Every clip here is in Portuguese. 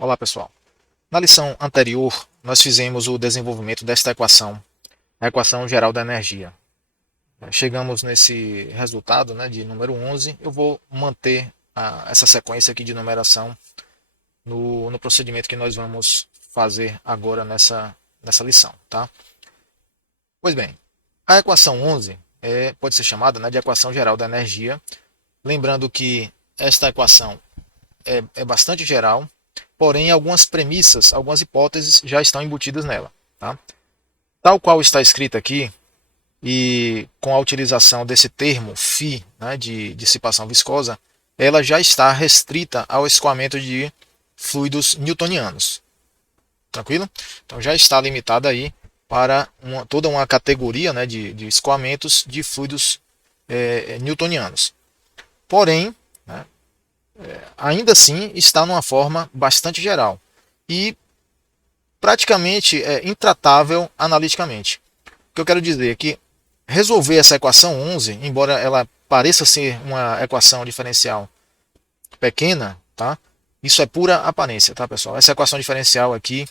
Olá, pessoal. Na lição anterior, nós fizemos o desenvolvimento desta equação, a equação geral da energia. Chegamos nesse resultado, né, de número 11. Eu vou manter essa sequência aqui de numeração no procedimento que nós vamos fazer agora nessa lição. Tá? Pois bem, a equação 11 pode ser chamada, né, de equação geral da energia. Lembrando que esta equação é bastante geral, porém algumas premissas, algumas hipóteses já estão embutidas nela. Tá? Tal qual está escrito aqui, e com a utilização desse termo φ, né, de dissipação viscosa, ela já está restrita ao escoamento de fluidos newtonianos. Tranquilo? Então já está limitada aí para toda uma categoria, né, de escoamentos de fluidos newtonianos. Porém, né, ainda assim está numa forma bastante geral e praticamente intratável analiticamente. O que eu quero dizer é que resolver essa equação 11, embora ela pareça ser uma equação diferencial pequena, tá? Isso é pura aparência, tá, pessoal? Essa equação diferencial aqui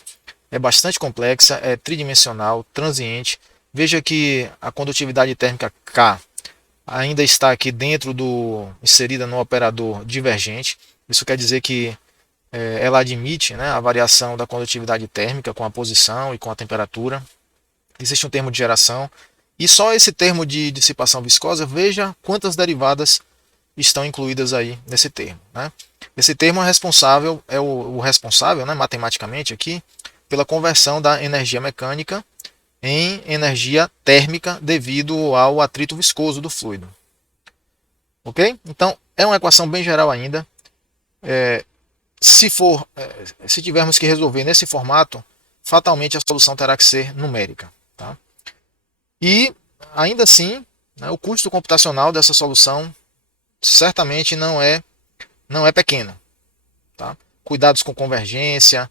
é bastante complexa, é tridimensional, transiente. Veja que a condutividade térmica K ainda está aqui dentro inserida no operador divergente. Isso quer dizer que ela admite, né, a variação da condutividade térmica com a posição e com a temperatura. Existe um termo de geração. E só esse termo de dissipação viscosa, veja quantas derivadas estão incluídas aí nesse termo. Né? Esse termo é o responsável, né, matematicamente aqui, pela conversão da energia mecânica em energia térmica devido ao atrito viscoso do fluido. Ok? Então, é uma equação bem geral ainda. Se tivermos que resolver nesse formato, fatalmente a solução terá que ser numérica. Tá? E, ainda assim, né, o custo computacional dessa solução certamente não é pequeno. Tá? Cuidados com convergência.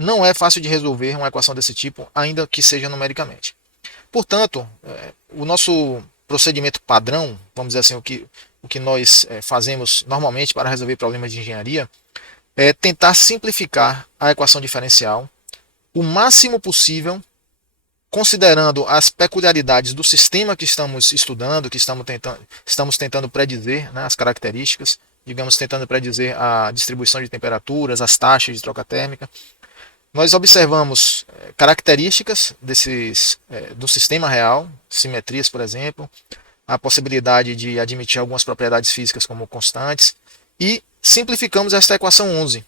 Não é fácil de resolver uma equação desse tipo, ainda que seja numericamente. Portanto, o nosso procedimento padrão, vamos dizer assim, o que nós fazemos normalmente para resolver problemas de engenharia, é tentar simplificar a equação diferencial o máximo possível, considerando as peculiaridades do sistema que estamos estudando, que estamos tentando predizer, né, as características, digamos, tentando predizer a distribuição de temperaturas, as taxas de troca térmica. Nós observamos características do sistema real, simetrias, por exemplo, a possibilidade de admitir algumas propriedades físicas como constantes, e simplificamos esta equação 11,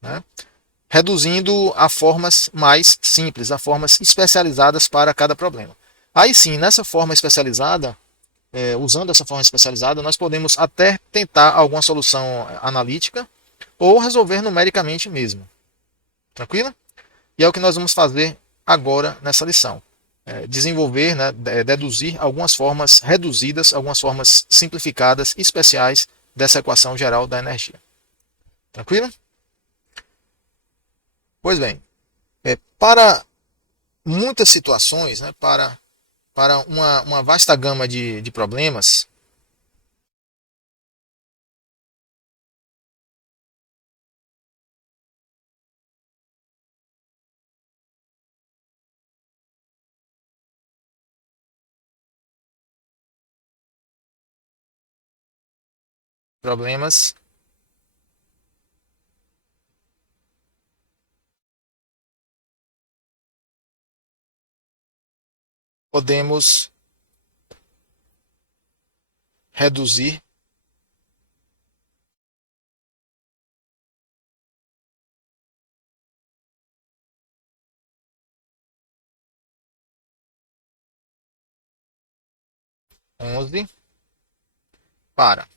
né? Reduzindo a formas mais simples, a formas especializadas para cada problema. Aí sim, nessa forma especializada, usando essa forma especializada, nós podemos até tentar alguma solução analítica ou resolver numericamente mesmo. Tranquilo? E é o que nós vamos fazer agora nessa lição. Desenvolver, né, deduzir algumas formas reduzidas, algumas formas simplificadas, especiais dessa equação geral da energia. Tranquilo? Pois bem, para muitas situações, né, para uma vasta gama de problemas, podemos reduzir onze para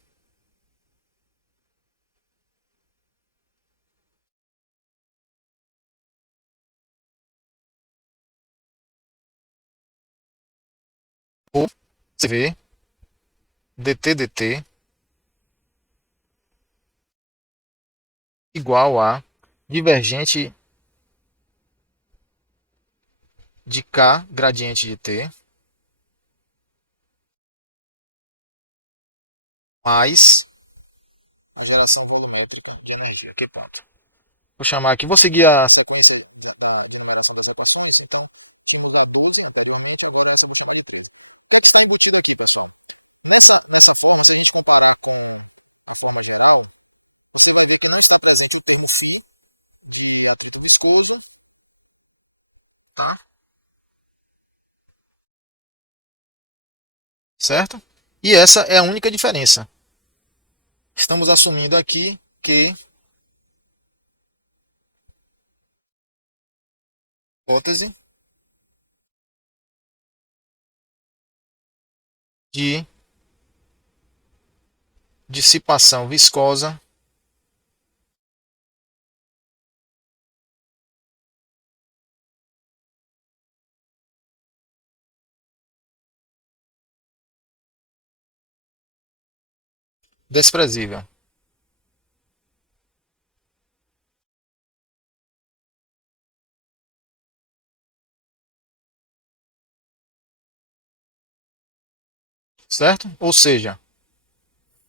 o CV dt igual a divergente de K gradiente de T mais a geração volumétrica de energia. Que ponto? Vou chamar aqui, vou seguir a sequência da numeração das equações. Então, tínhamos a 12 anteriormente, agora essa buscar em 3. O que é que está embutido aqui, pessoal? Nessa forma, se a gente comparar com a forma geral, você vai ver que não está presente o termo φ de atrito viscoso, tá? Certo? E essa é a única diferença. Estamos assumindo aqui que hipótese de dissipação viscosa desprezível. Certo? Ou seja,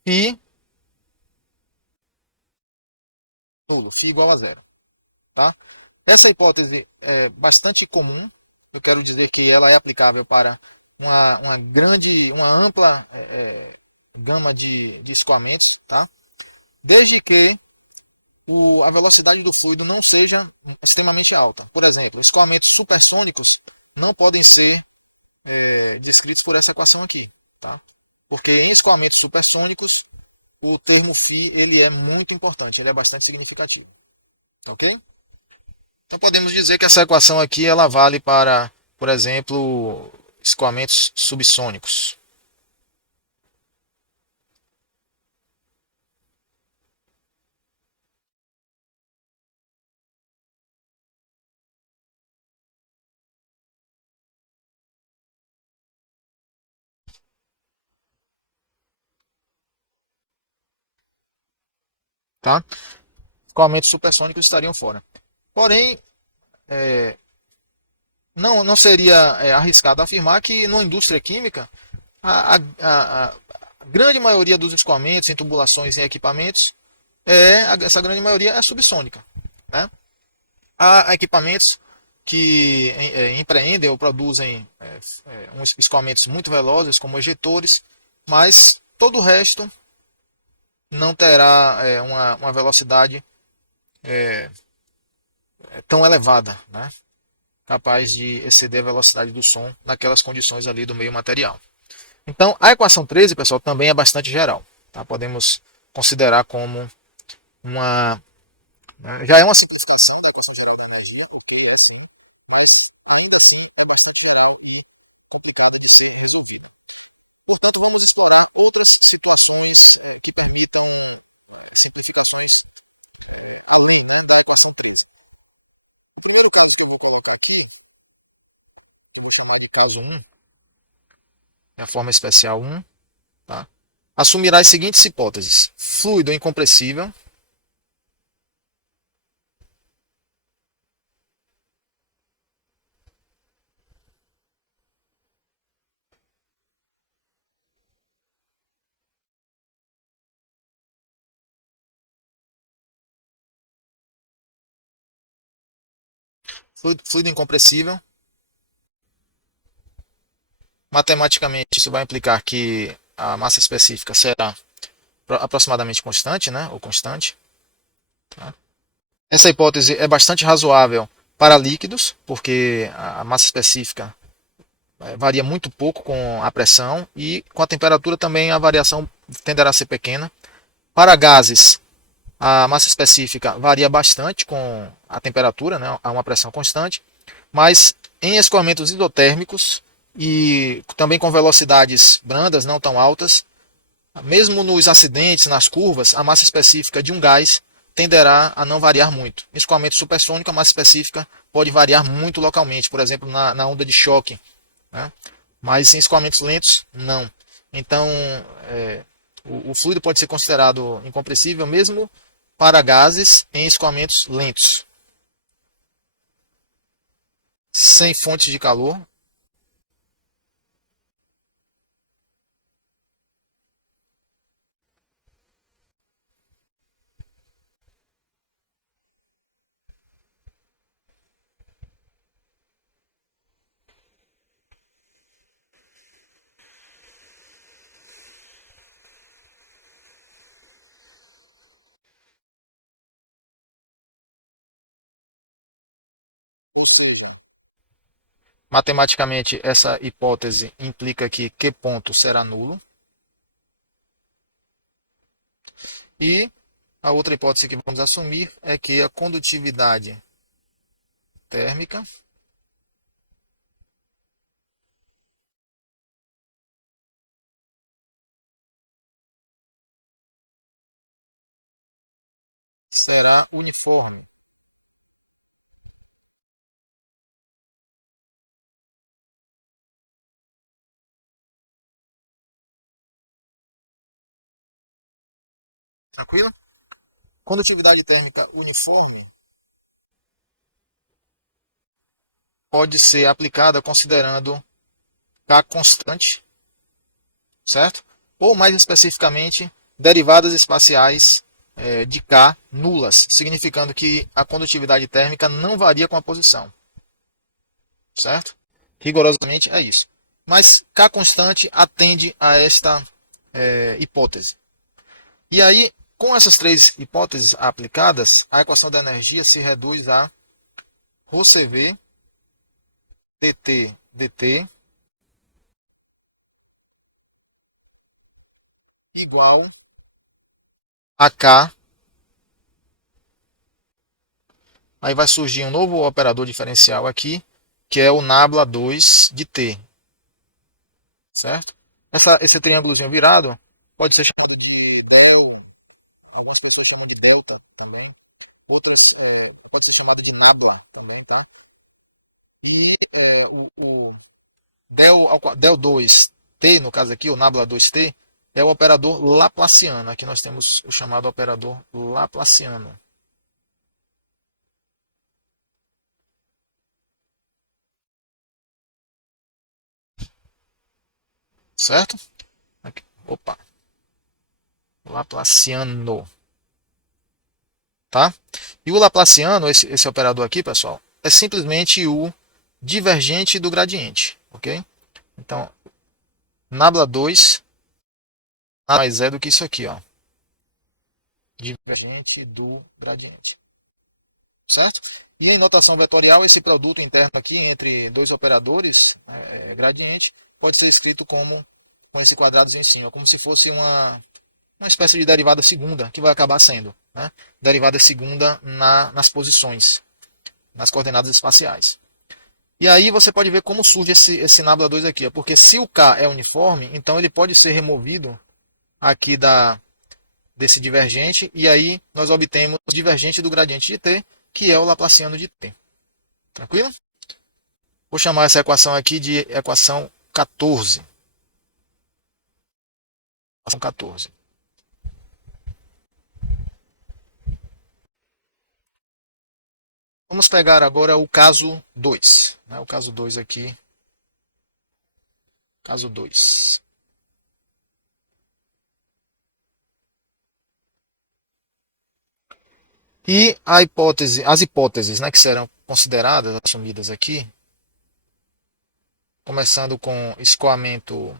φ nulo, φ igual a zero. Tá? Essa hipótese é bastante comum. Eu quero dizer que ela é aplicável para uma ampla gama de escoamentos, tá? Desde que a velocidade do fluido não seja extremamente alta. Por exemplo, escoamentos supersônicos não podem ser descritos por essa equação aqui, tá? Porque em escoamentos supersônicos o termo φ ele é muito importante, ele é bastante significativo, ok? Então podemos dizer que essa equação aqui ela vale para, por exemplo, escoamentos subsônicos, tá? Escoamentos supersônicos estariam fora. Porém, não seria arriscado afirmar que na indústria química a grande maioria dos escoamentos em tubulações e equipamentos essa grande maioria é subsônica, né? Há equipamentos que empreendem ou produzem uns escoamentos muito velozes, como ejetores, mas todo o resto não terá uma velocidade tão elevada, né? Capaz de exceder a velocidade do som naquelas condições ali do meio material. Então, a equação 13, pessoal, também é bastante geral. Tá? Podemos considerar como uma. Já é uma simplificação da equação geral da energia, ok? É assim, mas ainda assim é bastante geral e complicado de ser resolvido. Portanto, vamos explorar outras situações que permitam simplificações além, né, da equação 13. O primeiro caso que eu vou colocar aqui, eu vou chamar de caso 1, é a forma especial 1, tá? Assumirá as seguintes hipóteses: fluido incompressível, fluido incompressível. Matematicamente, isso vai implicar que a massa específica será aproximadamente constante, né? Ou constante. Tá? Essa hipótese é bastante razoável para líquidos, porque a massa específica varia muito pouco com a pressão e com a temperatura também a variação tenderá a ser pequena. Para gases, a massa específica varia bastante com a temperatura, né? Há uma pressão constante, mas em escoamentos isotérmicos e também com velocidades brandas, não tão altas, mesmo nos acidentes, nas curvas, a massa específica de um gás tenderá a não variar muito. Em escoamento supersônico, a massa específica pode variar muito localmente, por exemplo, na onda de choque, né? Mas em escoamentos lentos, não. Então, o fluido pode ser considerado incompressível mesmo para gases em escoamentos lentos, sem fontes de calor. Ou seja, matematicamente, essa hipótese implica que Q ponto será nulo. E a outra hipótese que vamos assumir é que a condutividade térmica será uniforme. Tranquilo? Condutividade térmica uniforme pode ser aplicada considerando K constante, certo? Ou mais especificamente, derivadas espaciais de K nulas, significando que a condutividade térmica não varia com a posição, certo? Rigorosamente é isso. Mas K constante atende a esta hipótese. E aí, com essas três hipóteses aplicadas, a equação da energia se reduz a ρCv dt dt igual a K. Aí vai surgir um novo operador diferencial aqui, que é o nabla 2 de T, certo? Esse triângulozinho virado pode ser chamado de del, algumas pessoas chamam de delta também, outras pode ser chamado de nabla também, tá? E o del 2T, no caso aqui, o nabla 2T, é o operador laplaciano. Aqui nós temos o chamado operador laplaciano. Certo? Aqui. Opa. Laplaciano. Tá? E o laplaciano, esse operador aqui, pessoal, é simplesmente o divergente do gradiente. Ok? Então, nabla 2 nada mais é do que isso aqui, ó. Divergente do gradiente. Certo? E em notação vetorial, esse produto interno aqui entre dois operadores, gradiente, pode ser escrito como com esse quadradozinho em cima, como se fosse uma espécie de derivada segunda, que vai acabar sendo, né? Derivada segunda nas posições, nas coordenadas espaciais. E aí você pode ver como surge esse nabla 2 aqui, porque se o K é uniforme, então ele pode ser removido aqui desse divergente, e aí nós obtemos o divergente do gradiente de t, que é o laplaciano de t. Tranquilo? Vou chamar essa equação aqui de equação 14. Equação 14. Vamos pegar agora o caso 2. Né? O caso 2 aqui. Caso 2. E as hipóteses, né, que serão consideradas, assumidas aqui, começando com escoamento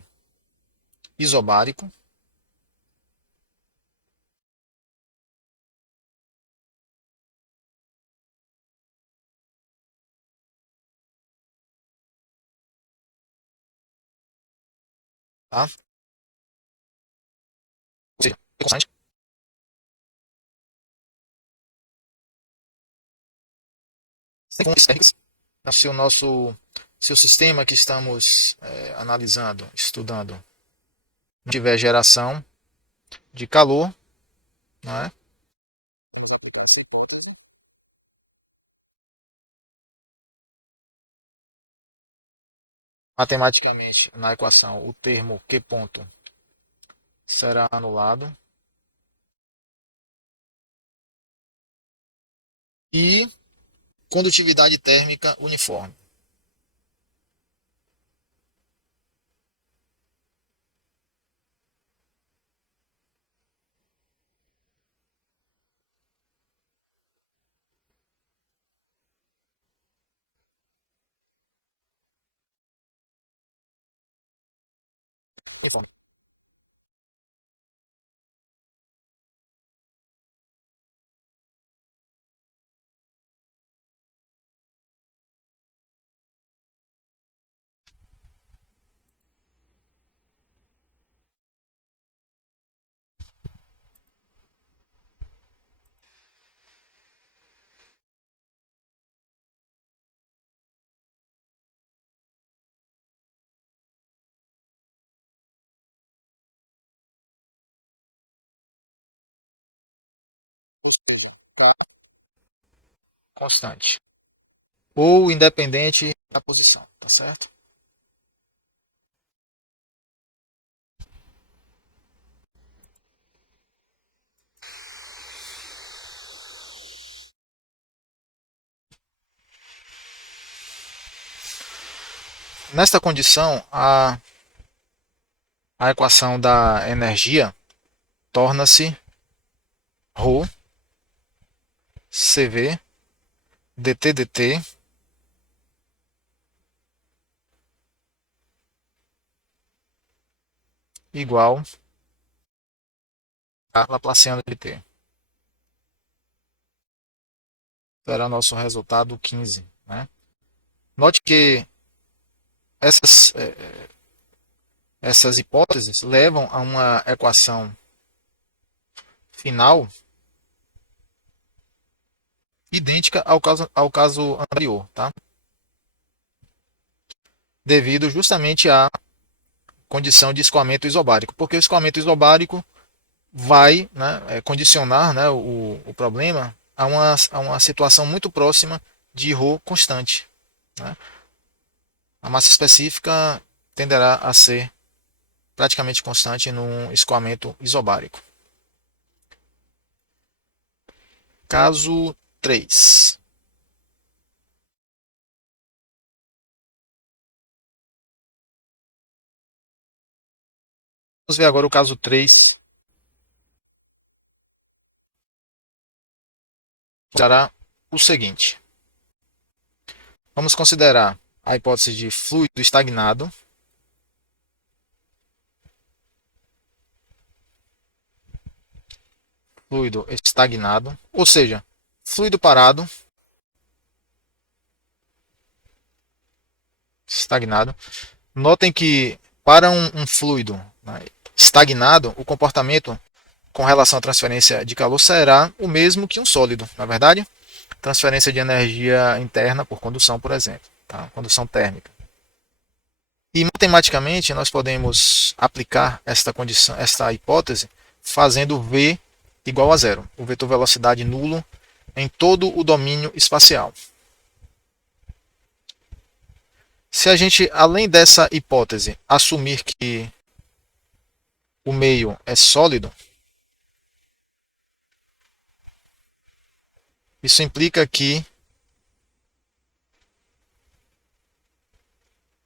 isobárico. Tá? Ou seja, sem fontes térmicas. Então, se o sistema que estamos analisando, estudando, não tiver geração de calor, né, matematicamente, na equação, o termo Q ponto será anulado. E condutividade térmica uniforme. Uniforme. ou seja, K constante, ou independente da posição, tá certo? Nesta condição, a equação da energia torna-se ρ CV dt dt igual a Laplaciano de t. Será nosso resultado 15. Né? Note que essas, essas hipóteses levam a uma equação final idêntica ao caso anterior, tá? Devido justamente à condição de escoamento isobárico, porque o escoamento isobárico vai, né, condicionar, né, o problema a uma situação muito próxima de ρ constante. Né? A massa específica tenderá a ser praticamente constante num escoamento isobárico. Caso 3. Vamos ver agora o caso 3. Será o seguinte. Vamos considerar a hipótese de fluido estagnado. Fluido estagnado, ou seja, fluido parado, estagnado. Notem que para um fluido, né, estagnado, o comportamento com relação à transferência de calor será o mesmo que um sólido, na verdade? Transferência de energia interna por condução, por exemplo, tá? Condução térmica. E matematicamente nós podemos aplicar esta condição, esta hipótese, fazendo V igual a zero, o vetor velocidade nulo em todo o domínio espacial. Se a gente, além dessa hipótese, assumir que o meio é sólido, isso implica que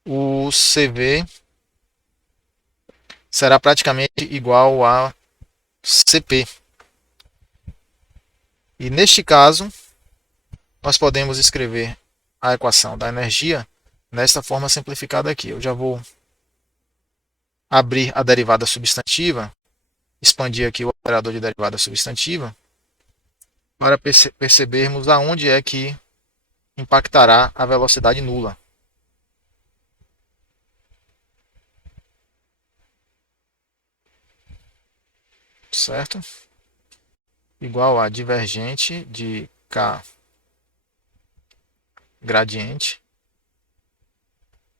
o CV será praticamente igual a CP. E neste caso, nós podemos escrever a equação da energia nesta forma simplificada aqui. Eu já vou abrir a derivada substantiva, expandir aqui o operador de derivada substantiva, para percebermos aonde é que impactará a velocidade nula. Certo? Igual a divergente de K gradiente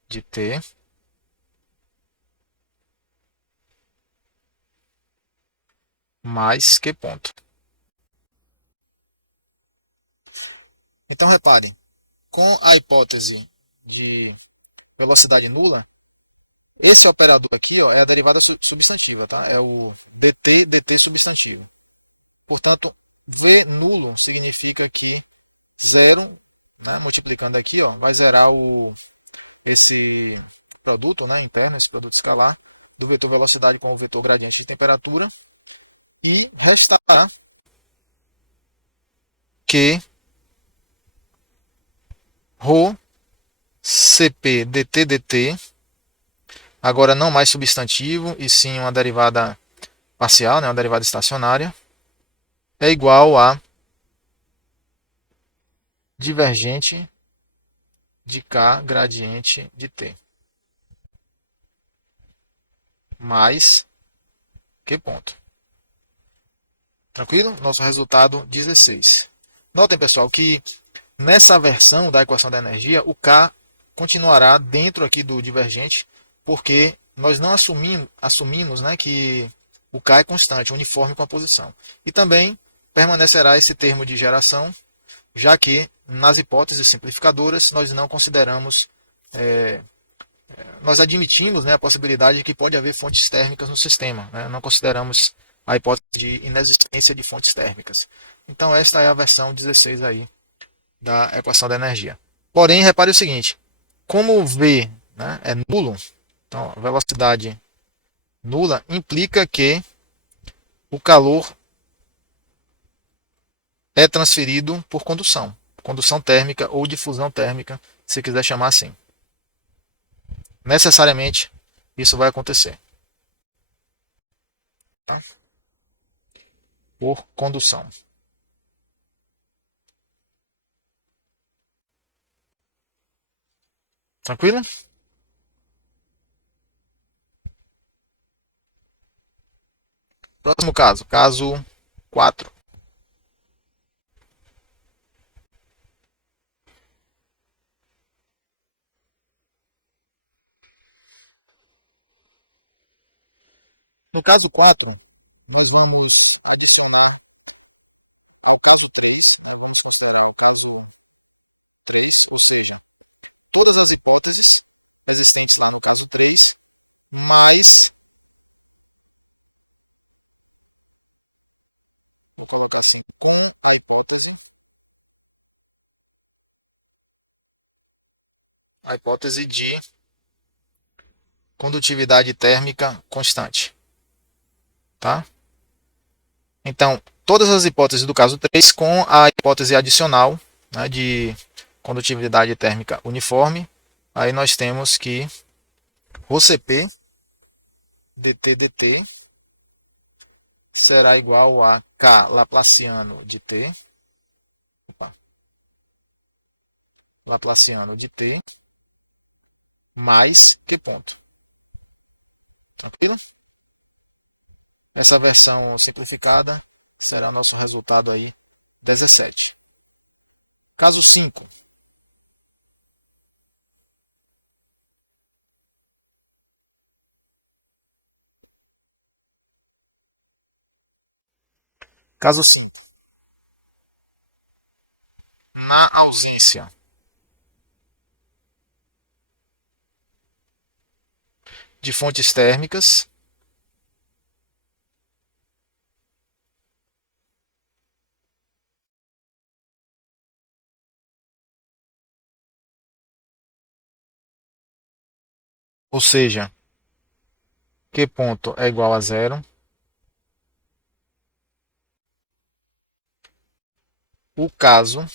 de T mais Q ponto. Então, repare, com a hipótese de velocidade nula, esse operador aqui, ó, é a derivada substantiva, tá? É o dt substantivo. Portanto, V nulo significa que zero, né, multiplicando aqui, ó, vai zerar esse produto, né, interno, esse produto escalar, do vetor velocidade com o vetor gradiente de temperatura, e restará que ρ Cp dt dt, agora não mais substantivo, e sim uma derivada parcial, né, uma derivada estacionária, é igual a divergente de K gradiente de T. Mais Q ponto. Tranquilo? Nosso resultado 16. Notem, pessoal, que nessa versão da equação da energia, o K continuará dentro aqui do divergente, porque nós não assumimos, né, que o K é constante, uniforme com a posição. E também permanecerá esse termo de geração, já que nas hipóteses simplificadoras nós não consideramos, nós admitimos, né, a possibilidade de que pode haver fontes térmicas no sistema, né? Não consideramos a hipótese de inexistência de fontes térmicas. Então esta é a versão 16 aí da equação da energia. Porém, repare o seguinte, como V, né, é nulo, então a velocidade nula implica que o calor é transferido por condução, condução térmica ou difusão térmica, se quiser chamar assim. Necessariamente isso vai acontecer, tá? Por condução. Tranquilo? Próximo caso, caso 4. No caso 4, nós vamos adicionar ao caso 3, nós vamos considerar o caso 3, ou seja, todas as hipóteses existentes lá no caso 3, mais, vou colocar assim, com a hipótese de condutividade térmica constante, tá? Então, todas as hipóteses do caso 3 com a hipótese adicional, né, de condutividade térmica uniforme, aí nós temos que ρCp dt será igual a K Laplaciano de T, Laplaciano de T, mais Q ponto. Tranquilo? Essa versão simplificada será nosso resultado aí 17. Caso 5. Caso 5. Na ausência de fontes térmicas, ou seja, Q ponto é igual a zero, o caso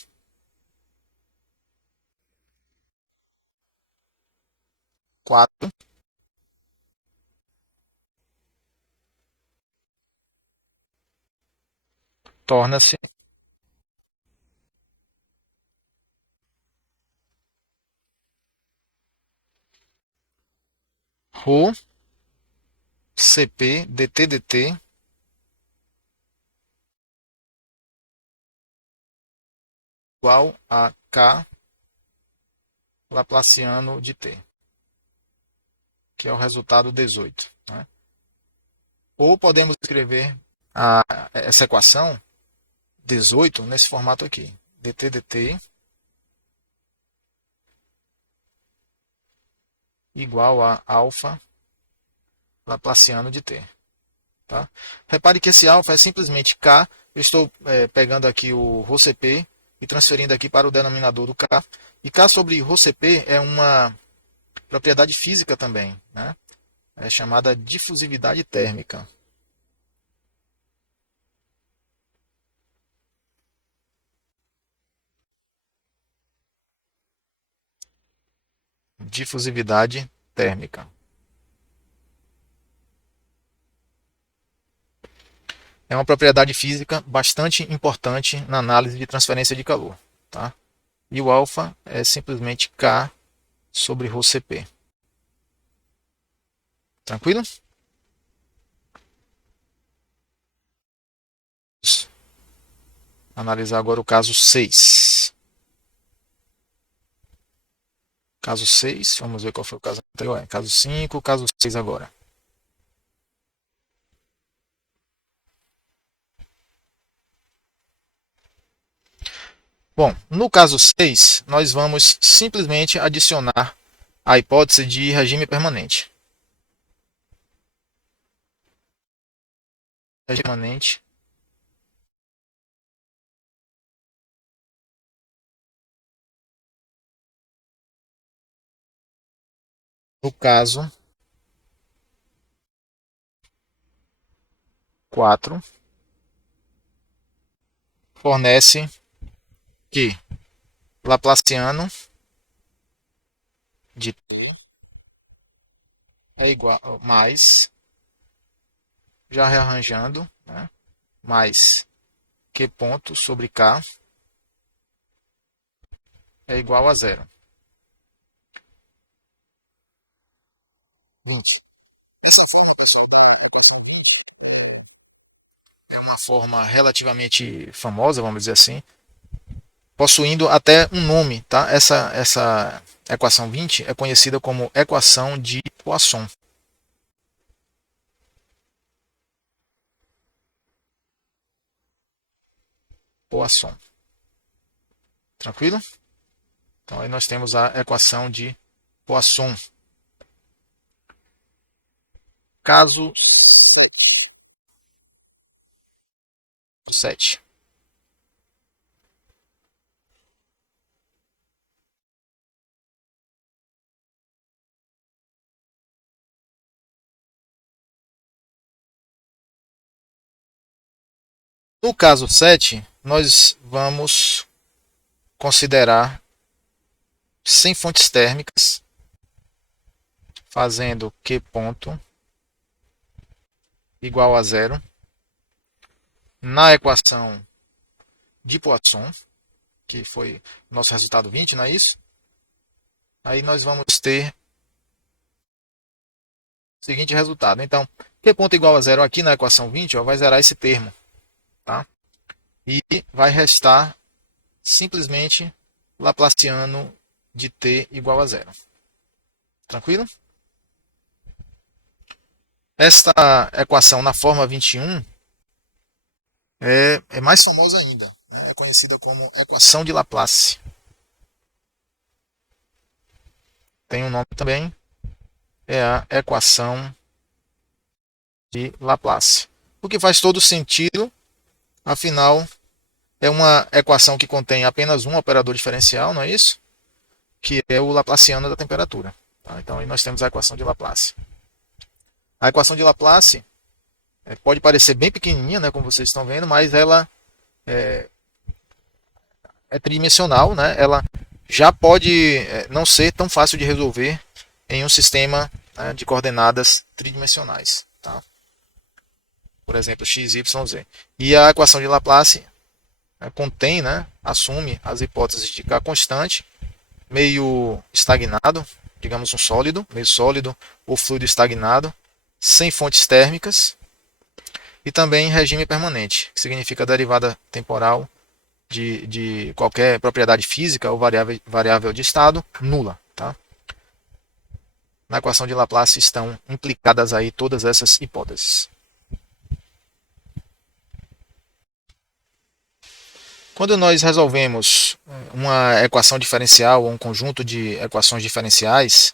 quatro torna-se ρ Cp dt igual a K Laplaciano de T, que é o resultado 18. Né? Ou podemos escrever essa equação 18 nesse formato aqui. dt igual a alfa Laplaciano de T. Tá? Repare que esse alfa é simplesmente K. Eu estou pegando aqui o ρCp e transferindo aqui para o denominador do K. E K sobre ρCp é uma propriedade física também, né? É chamada difusividade térmica. Difusividade térmica. É uma propriedade física bastante importante na análise de transferência de calor. Tá? E o alfa é simplesmente K sobre ρCp. Tranquilo? Analisar agora o caso 6. Caso 6, vamos ver qual foi o caso anterior. Caso 5, caso 6 agora. Bom, no caso 6, nós vamos simplesmente adicionar a hipótese de regime permanente. Regime permanente. No caso 4, fornece que Laplaciano de t é igual mais, já rearranjando, né, mais q ponto sobre k é igual a zero. 20. Essa forma, pessoal, é uma forma relativamente famosa, vamos dizer assim, possuindo até um nome, tá? Essa equação 20 é conhecida como equação de Poisson. Poisson. Tranquilo? Então aí nós temos a equação de Poisson. Caso 7. No caso 7, nós vamos considerar sem fontes térmicas, fazendo Q ponto igual a zero na equação de Poisson, que foi nosso resultado 20, não é isso? Aí nós vamos ter o seguinte resultado. Então, Q ponto igual a zero aqui na equação 20 ó, vai zerar esse termo. Tá? E vai restar simplesmente Laplaciano de t igual a zero. Tranquilo? Esta equação na forma 21 é mais famosa ainda. É conhecida como equação de Laplace. Tem um nome também, é a equação de Laplace. O que faz todo sentido, afinal, é uma equação que contém apenas um operador diferencial, não é isso? Que é o Laplaciano da temperatura. Tá? Então, aí nós temos a equação de Laplace. A equação de Laplace pode parecer bem pequenininha, né, como vocês estão vendo, mas ela é tridimensional, né? Ela já pode não ser tão fácil de resolver em um sistema, né, de coordenadas tridimensionais. Tá? Por exemplo, x, y, z. E a equação de Laplace contém, né, assume as hipóteses de k constante, meio estagnado, digamos um sólido, meio sólido ou fluido estagnado, sem fontes térmicas, e também regime permanente, que significa derivada temporal de qualquer propriedade física ou variável de estado nula. Tá? Na equação de Laplace estão implicadas aí todas essas hipóteses. Quando nós resolvemos uma equação diferencial ou um conjunto de equações diferenciais,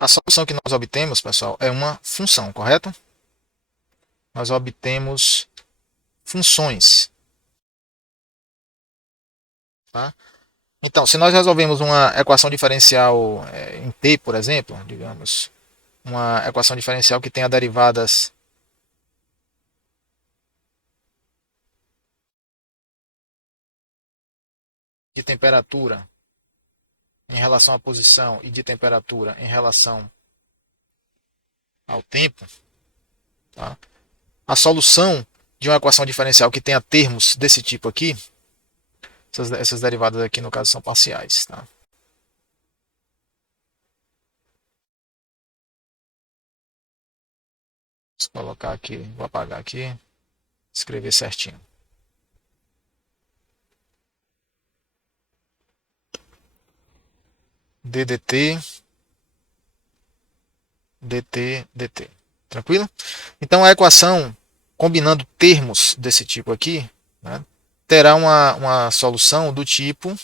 a solução que nós obtemos, pessoal, é uma função, correto? Nós obtemos funções. Tá? Então, se nós resolvemos uma equação diferencial em t, por exemplo, digamos, uma equação diferencial que tenha derivadas de temperatura em relação à posição e de temperatura em relação ao tempo, tá? A solução de uma equação diferencial que tenha termos desse tipo aqui, essas derivadas aqui no caso são parciais. Tá? Vou colocar aqui, vou apagar aqui, escrever certinho. ddt, dt. Tranquilo? Então a equação, combinando termos desse tipo aqui, né, terá uma solução do tipo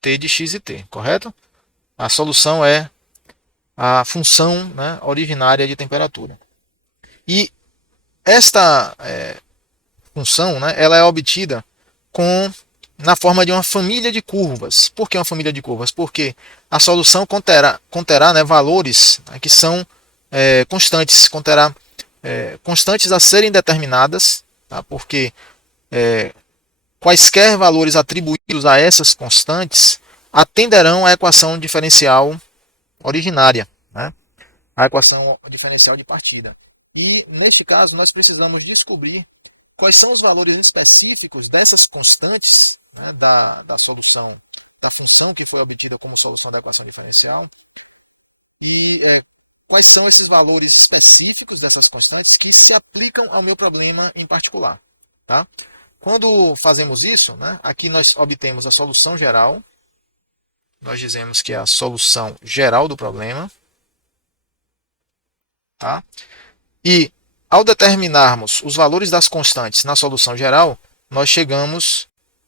t de x e t, correto? A solução é a função, né, originária de temperatura. E esta função, né, ela é obtida na forma de uma família de curvas. Por que uma família de curvas? Porque a solução conterá, né, valores, né, que são constantes, conterá constantes a serem determinadas, tá? Porque quaisquer valores atribuídos a essas constantes atenderão à equação diferencial originária, né? A equação diferencial de partida. E, neste caso, nós precisamos descobrir quais são os valores específicos dessas constantes, né, da solução, da função que foi obtida como solução da equação diferencial, e quais são esses valores específicos dessas constantes que se aplicam ao meu problema em particular. Tá? Quando fazemos isso, né, aqui nós obtemos a solução geral, nós dizemos que é a solução geral do problema, tá? E ao determinarmos os valores das constantes na solução geral, nós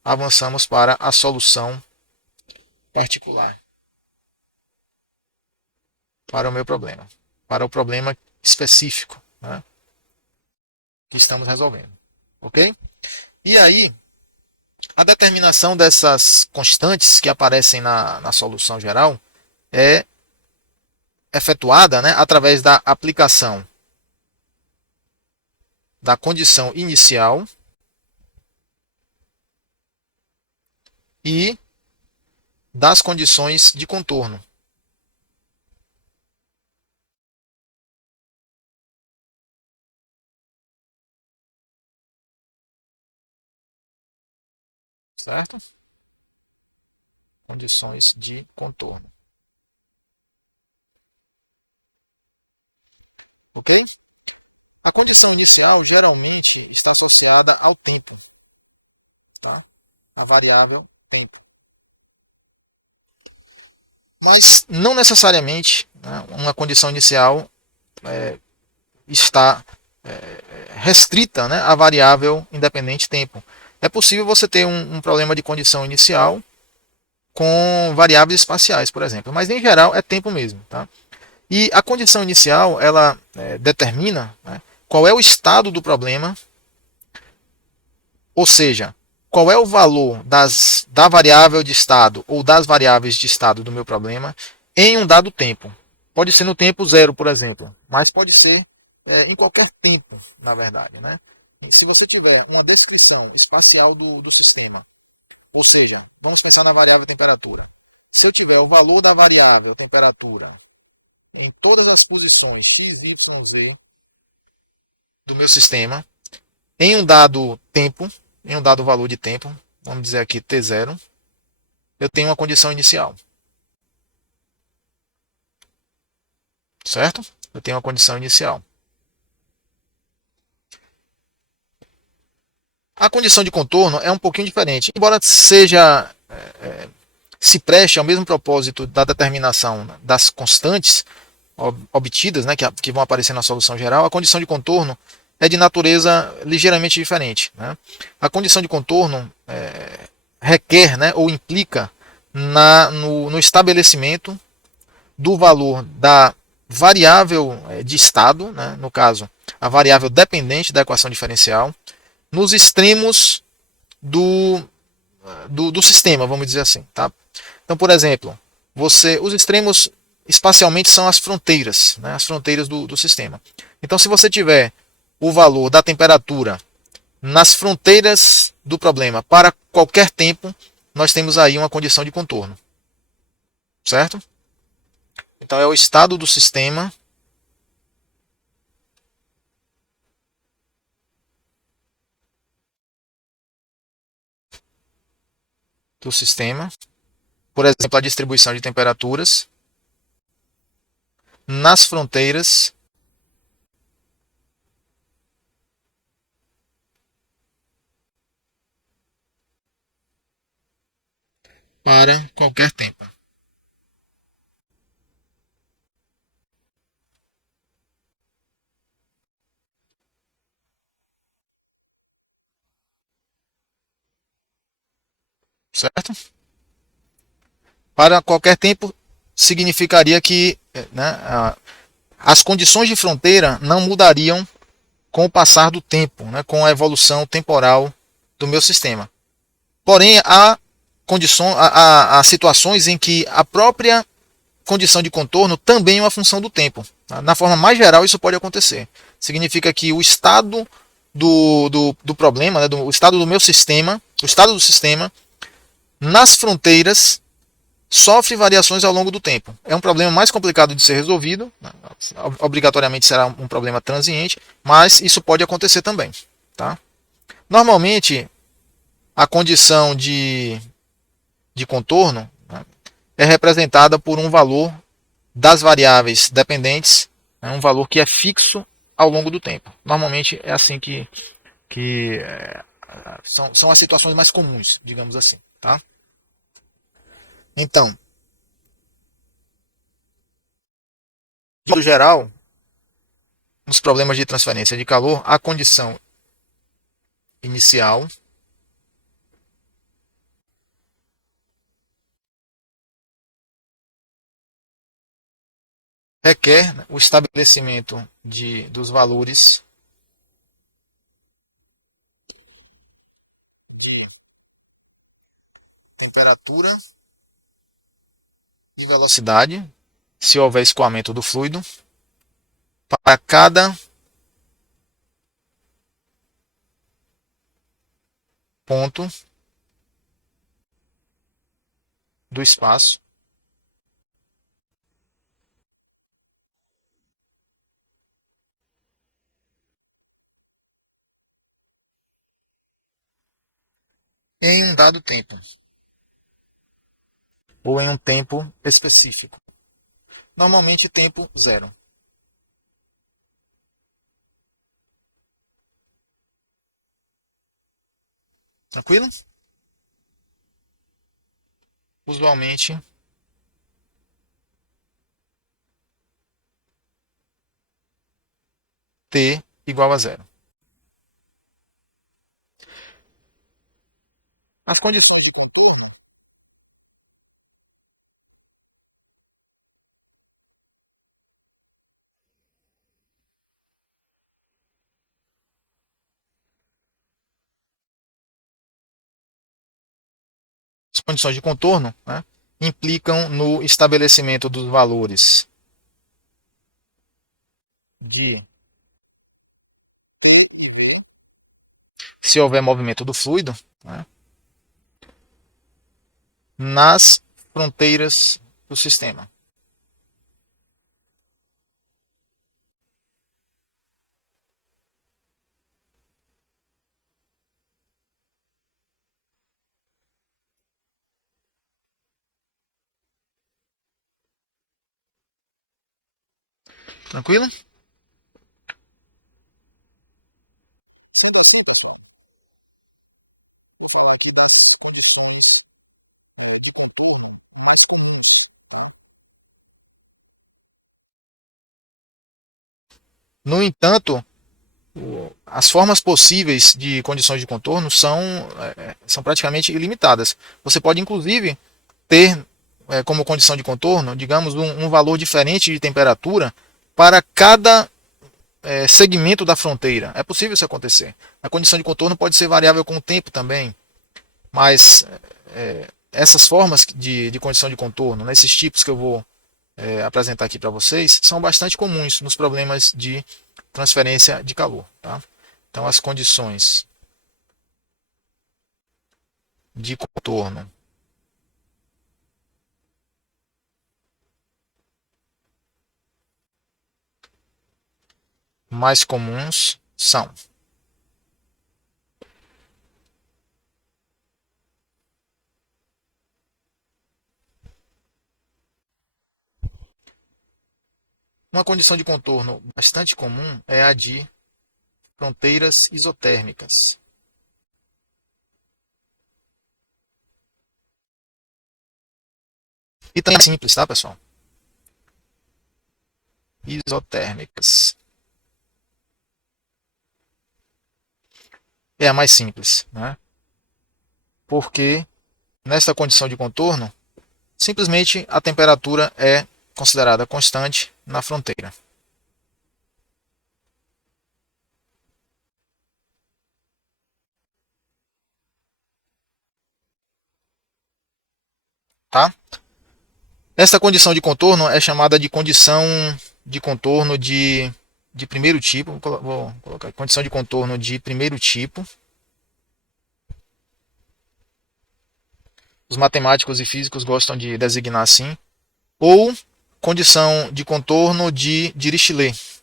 avançamos para a solução particular, para o meu problema, para o problema específico, né, que estamos resolvendo. Ok? E aí, a determinação dessas constantes que aparecem na solução geral é efetuada, né, através da aplicação da condição inicial e das condições de contorno. Certo? Condições de contorno. Ok? A condição inicial geralmente está associada ao tempo, tá? A variável tempo. Mas não necessariamente, né, uma condição inicial está restrita, né, à variável independente tempo. É possível você ter um problema de condição inicial com variáveis espaciais, por exemplo, mas em geral é tempo mesmo. Tá? E a condição inicial ela determina, né, qual é o estado do problema, ou seja, qual é o valor da variável de estado ou das variáveis de estado do meu problema em um dado tempo. Pode ser no tempo zero, por exemplo, mas pode ser em qualquer tempo, na verdade. Né? E se você tiver uma descrição espacial do sistema, ou seja, vamos pensar na variável temperatura. Se eu tiver o valor da variável temperatura em todas as posições x, y, z do meu sistema, em um dado tempo, em um dado valor de tempo, vamos dizer aqui t0, eu tenho uma condição inicial. Certo? Eu tenho uma condição inicial. A condição de contorno é um pouquinho diferente. Embora se preste ao mesmo propósito da determinação das constantes obtidas, né, que vão aparecer na solução geral, a condição de contorno é de natureza ligeiramente diferente. Né? A condição de contorno requer, né, ou implica no estabelecimento do valor da variável de estado, né, no caso, a variável dependente da equação diferencial, nos extremos do sistema, vamos dizer assim. Tá? Então, por exemplo, os extremos espacialmente são as fronteiras, né, as fronteiras do sistema. Então, se você tiver o valor da temperatura nas fronteiras do problema para qualquer tempo, nós temos aí uma condição de contorno. Certo? Então, é o estado do sistema por exemplo, a distribuição de temperaturas nas fronteiras para qualquer tempo. Certo? Para qualquer tempo significaria que, né, as condições de fronteira não mudariam com o passar do tempo, né, com a evolução temporal do meu sistema. Porém, há situações em que a própria condição de contorno também é uma função do tempo. Na forma mais geral, isso pode acontecer. Significa que o estado do problema, né, o estado do meu sistema, o estado do sistema, nas fronteiras, sofre variações ao longo do tempo. É um problema mais complicado de ser resolvido, obrigatoriamente será um problema transiente, mas isso pode acontecer também. Tá? Normalmente, a condição de contorno, né, é representada por um valor das variáveis dependentes, né, um valor que é fixo ao longo do tempo. Normalmente é assim que são as situações mais comuns, digamos assim. Tá? Então, de modo geral, nos problemas de transferência de calor, a condição inicial requer, né, o estabelecimento dos valores temperatura e velocidade, se houver escoamento do fluido, para cada ponto do espaço em um dado tempo, ou em um tempo específico. Normalmente tempo zero. Tranquilo? Usualmente T igual a zero. As condições as condições de contorno, né, implicam no estabelecimento dos valores de se houver movimento do fluido, né, nas fronteiras do sistema. Tranquilo? No entanto, as formas possíveis de condições de contorno são praticamente ilimitadas. Você pode, inclusive, ter como condição de contorno, digamos, um valor diferente de temperatura para cada segmento da fronteira. É possível isso acontecer. A condição de contorno pode ser variável com o tempo também, mas essas formas de condição de contorno, né, esses tipos que eu vou apresentar aqui para vocês, são bastante comuns nos problemas de transferência de calor. Tá? Então, as condições de contorno mais comuns são uma condição de contorno bastante comum é a de fronteiras isotérmicas. E também é simples, tá, pessoal? Isotérmicas. É a mais simples, né? Porque nesta condição de contorno, simplesmente a temperatura é considerada constante na fronteira. Tá? Essa condição de contorno é chamada de condição de contorno de primeiro tipo. Vou colocar condição de contorno de primeiro tipo. Os matemáticos e físicos gostam de designar assim. Ou condição de contorno de Dirichlet.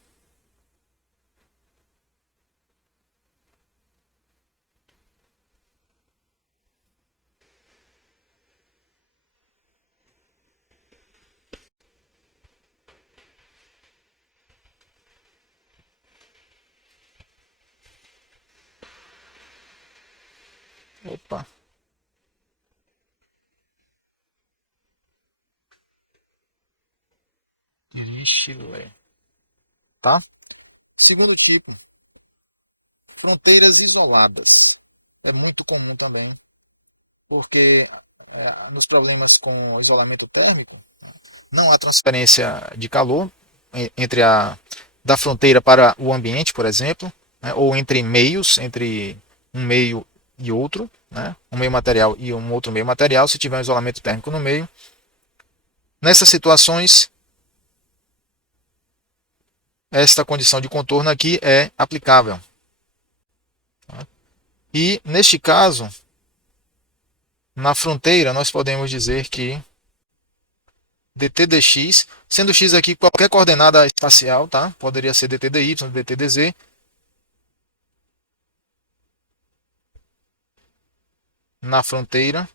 Opa, Dirichlet. Tá? Segundo tipo, fronteiras isoladas. É muito comum também, porque nos problemas com isolamento térmico, não há transferência de calor entre a da fronteira para o ambiente, por exemplo, né, ou entre meios, entre um meio e outro, né, um meio material e um outro meio material, se tiver um isolamento térmico no meio. Nessas situações, esta condição de contorno aqui é aplicável. Tá? E, neste caso, na fronteira, nós podemos dizer que dt dx, sendo x aqui qualquer coordenada espacial, tá? Poderia ser dt dy, dt dz, na fronteira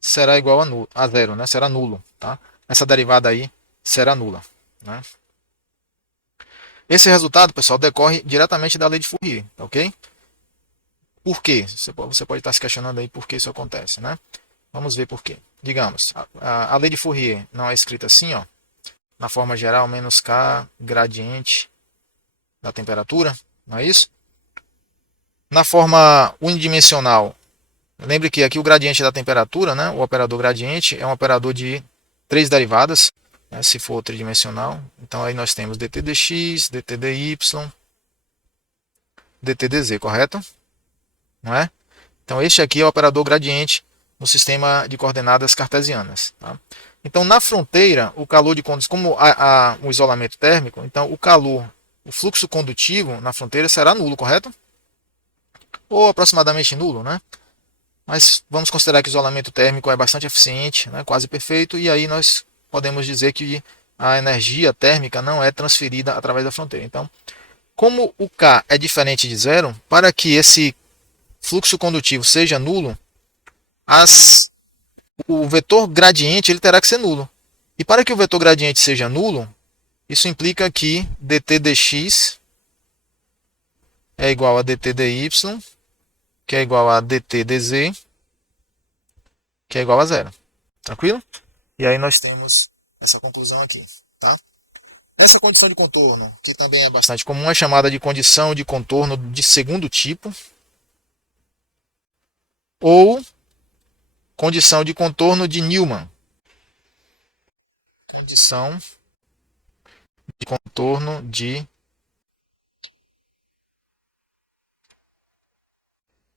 será igual a zero, né? Será nulo, tá? Essa derivada aí será nula, né? Esse resultado, pessoal, decorre diretamente da lei de Fourier, tá ok? Por quê? Você pode estar se questionando aí por que isso acontece, né? Vamos ver por quê. Digamos, a lei de Fourier não é escrita assim, ó, na forma geral, menos k gradiente da temperatura, não é isso? Na forma unidimensional, lembre que aqui o gradiente da temperatura, né, o operador gradiente, é um operador de três derivadas, né, se for tridimensional. Então aí nós temos dt dx, dt dy, dt dz, correto? Não é? Então este aqui é o operador gradiente no sistema de coordenadas cartesianas. Tá? Então na fronteira, o calor de condução, como há um isolamento térmico, então o calor, o fluxo condutivo na fronteira será nulo, correto? Ou aproximadamente nulo, né? Mas vamos considerar que o isolamento térmico é bastante eficiente, né, quase perfeito, e aí nós podemos dizer que a energia térmica não é transferida através da fronteira. Então, como o K é diferente de zero, para que esse fluxo condutivo seja nulo, o vetor gradiente ele terá que ser nulo. E para que o vetor gradiente seja nulo, isso implica que dt dx é igual a dt dy, que é igual a dt dz, que é igual a zero. Tranquilo? E aí nós temos essa conclusão aqui, tá? Essa condição de contorno, que também é bastante comum, é chamada de condição de contorno de segundo tipo ou condição de contorno de Newman. Condição de contorno de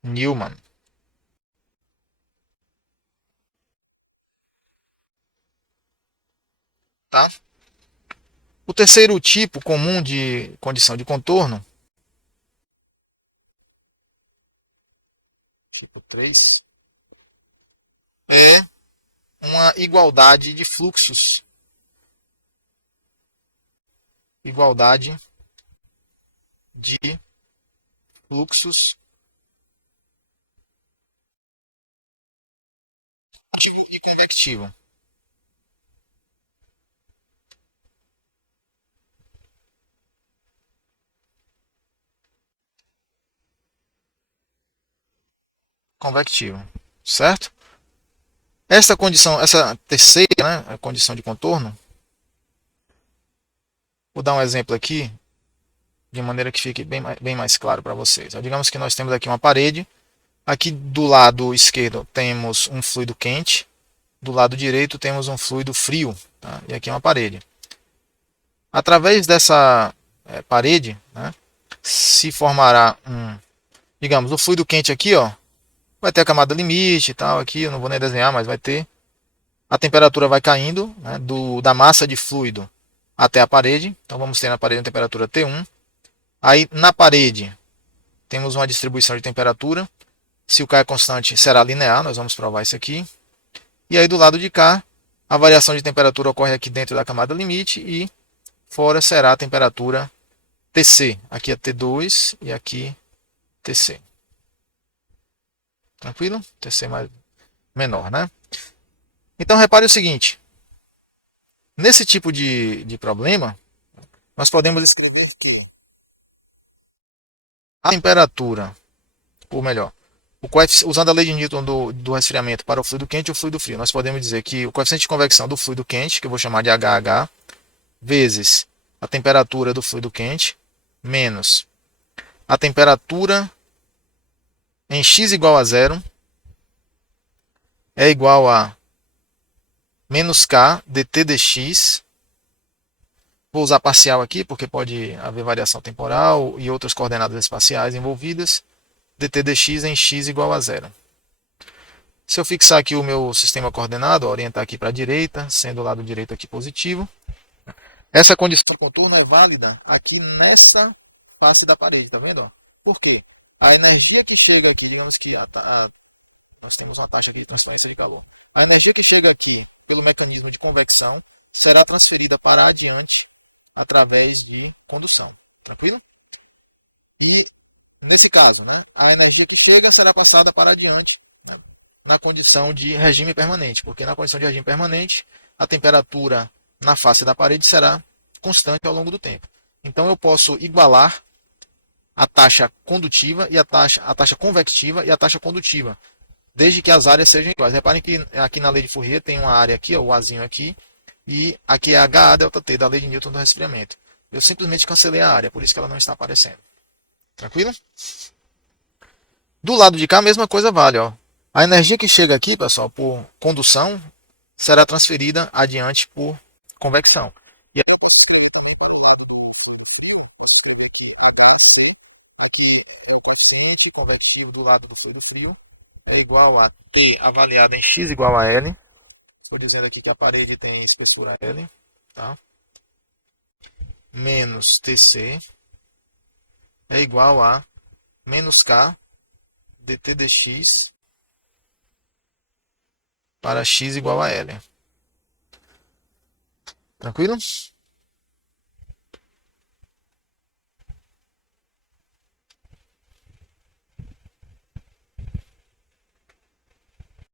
Newman, tá? O terceiro tipo comum de condição de contorno, tipo 3, é uma igualdade de fluxos. Igualdade de fluxos ativo e convectivo. Convectivo, certo? Esta condição, essa terceira, né, a condição de contorno, vou dar um exemplo aqui, de maneira que fique bem mais claro para vocês. Digamos que nós temos aqui uma parede, aqui do lado esquerdo temos um fluido quente, do lado direito temos um fluido frio, tá? E aqui é uma parede. Através dessa parede, né, se formará digamos, o fluido quente aqui, ó, vai ter a camada limite e tal, aqui eu não vou nem desenhar, mas vai ter. A temperatura vai caindo, né, da massa de fluido até a parede. Então vamos ter na parede a temperatura T1. Aí na parede temos uma distribuição de temperatura. Se o K é constante, será linear, nós vamos provar isso aqui. E aí do lado de cá, a variação de temperatura ocorre aqui dentro da camada limite e fora será a temperatura Tc. Aqui é T2 e aqui Tc. Tranquilo? Tc menor, né? Então repare o seguinte. Nesse tipo de problema, nós podemos escrever que a temperatura, ou melhor, usando a lei de Newton do resfriamento para o fluido quente e o fluido frio, nós podemos dizer que o coeficiente de convecção do fluido quente, que eu vou chamar de HH, vezes a temperatura do fluido quente, menos a temperatura em x igual a zero, é igual a menos K dt dx. Vou usar parcial aqui, porque pode haver variação temporal e outras coordenadas espaciais envolvidas. Dt dx em x igual a zero. Se eu fixar aqui o meu sistema coordenado, orientar aqui para a direita, sendo o lado direito aqui positivo, essa condição de contorno é válida aqui nessa face da parede, tá vendo? Por quê? A energia que chega aqui, digamos que nós temos uma taxa aqui de transferência de calor. A energia que chega aqui pelo mecanismo de convecção será transferida para adiante através de condução. Tranquilo? E nesse caso, né, a energia que chega será passada para adiante, né, na condição de regime permanente, porque na condição de regime permanente, a temperatura na face da parede será constante ao longo do tempo. Então eu posso igualar a taxa condutiva e a taxa convectiva e a taxa condutiva, desde que as áreas sejam iguais. Reparem que aqui na lei de Fourier tem uma área aqui, ó, o Azinho aqui, e aqui é HA delta T, da lei de Newton do resfriamento. Eu simplesmente cancelei a área, por isso que ela não está aparecendo. Tranquilo? Do lado de cá, a mesma coisa vale. Ó. A energia que chega aqui, pessoal, por condução, será transferida adiante por convecção. E a coeficiente convectivo do lado do fluido frio é igual a T avaliado em x igual a L. Estou dizendo aqui que a parede tem espessura L, tá? Menos Tc é igual a menos K dt dx para x igual a L. Tranquilo?